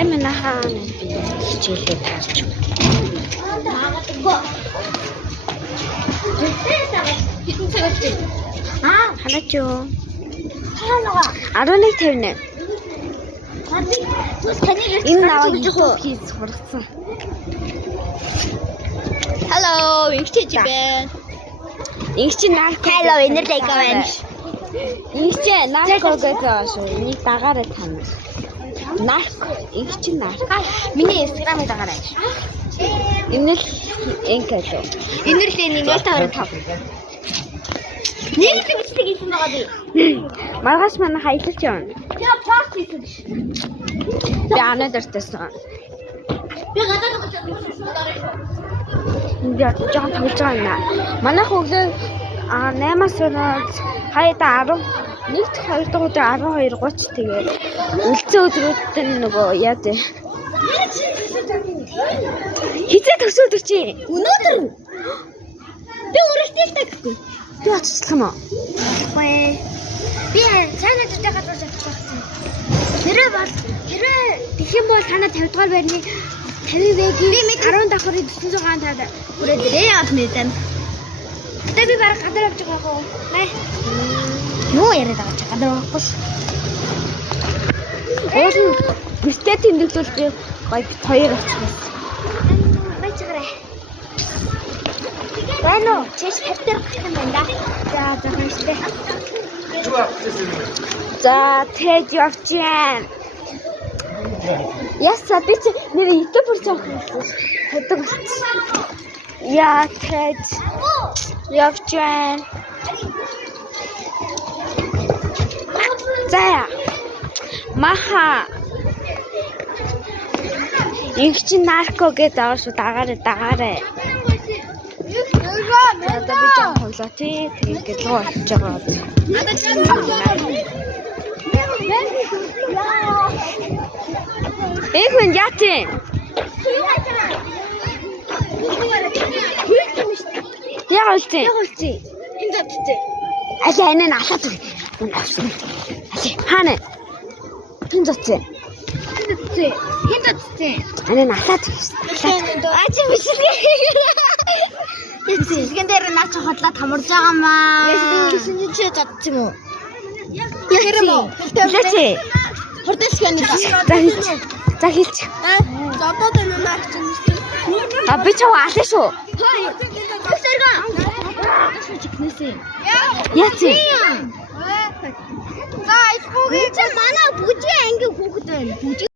Сая манайхаа хичээлээ таарч. Хэдэн цагаас бэ? Ханаач юу? 11:58. Энэ наваг хийж сургасан. Hello, ингэж байна. Ингч нарко. Hello, энэрлэг байна. Ингч нарко гэдэг шүү. Энийг дагаарай тань. Нарко, ингч нарко. Миний Instagram-ыг дагаарай. Энэл энкэлөө. Энэрлэг 125. Нэг бичдэг хэлсэн байгаа би. Маргааш манай хаялж явна. Я пост хийсэн ш. Би анадартайсан. Би гадаад очиж. Энд яг жоохон тоглож байгаа юм аа. Манайх өглөө 8-аас өнөөс хаяада 11-т 2 дахь удаа 12:30 тэгээд үлцэн өдрүүд нь нөгөө яа дээ. Хизээ төсөөдөр чи. Өнөөдөр би үргэлжлэлтэй гэхгүй. Би очихлах юм уу? Ой. Би цаана төдөө гадуур явах гэсэн. Хэрвээ тэгэх юм бол танаа 50 дугаар байрны 50-ийн 10 давхрын 950 хүрээд ирээ явах мэдэн. Тэ би бараг гадар явж байгаа хөө. Нэ. Юу яриад байгаа чи гадар явахгүй ш. Уул гэртээ тэмдэглүүл би гоё бит хоёр очихсан. Бай чигараа. Бано, чиш хэтэр гэх юм байна да. За баяртай. За тэд явчихсан. Яса би чи нэр YouTube бүр жоох хэдэг болчихсон. Яа тэд явчихсан. За маха ингч нарко гэдэг аа шүү дагаарай. Одоо би жаа хоглоо тий тэгээд лоо очиж байгаа. Эхвэн яатин. Яг үлдээ. Энд тавьчих. Али энэ нь алаад үр. Үн авсан. Али хаана? Тэн зоцсон. Хин татцээ. Энэ нь алаад. Ачи бичлээ. Яцэн дээр наач хотлаад хамарж байгаа маа. Яасан чи татчих юм уу? Яхэрэм үү? Хэлээч. Хурдасганы. За хэлч. За одоо тэр наач чинь. А би чаа алаа шүү. Өсөргөө. Яцэн. За Facebook-ийг манай бүжиг анги хүүхэд байна.